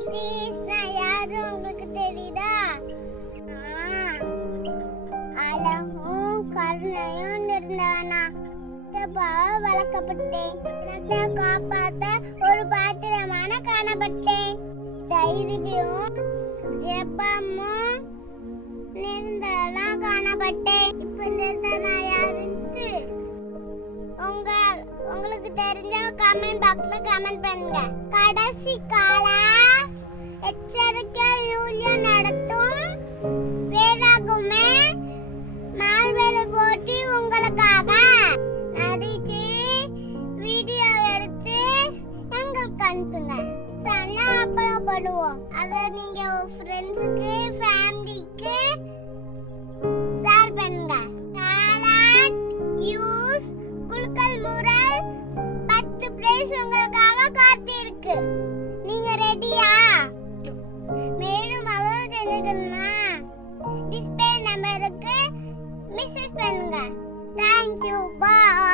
குட்டீஸ், நான் யாரு உங்களுக்கு தெரியுதா? அழகும் கருணையும் இருந்தவனா வளர்க்கப்பட்டேன். இனத்தை காப்பாற்ற ஒரு பாத்திரமான காணப்பட்டேன். தைரியமும் ஜெபமும் நிறந்தவனா காணப்பட்டேன். இப்ப நான் யாருன்னு உங்களுக்கு தெரிஞ்ச கமெண்ட் பாக்ஸ்ல கமெண்ட் பண்ணுங்க. கடைசி கால எச்சரிக்கை ஊழியம் நடத்தும் வேதாகமே மார்வெளி போட்டி உங்களுக்காக நடிச்சு வீடியோ எடுத்து எங்களுக்கு அனுப்புங்க. தனியா அப்லோட் பண்ணுவோம். அதை நீங்க ஃப்ரெண்ட்ஸுக்கு ஃபேமிலிக்கு ஷேர் பண்ணுங்க. யூஸ் குலுக்கல் முறை 10 பிரைஸ் உங்களுக்காக காத்திருக்கு. நீங்க ரெடியா? மேலும் அவ்வளவு தெரிஞ்சுக்கணுமா? டிஸ்பிளே நம்பருக்கு மெசேஜ் பண்ணுங்க. Thank you. Bye.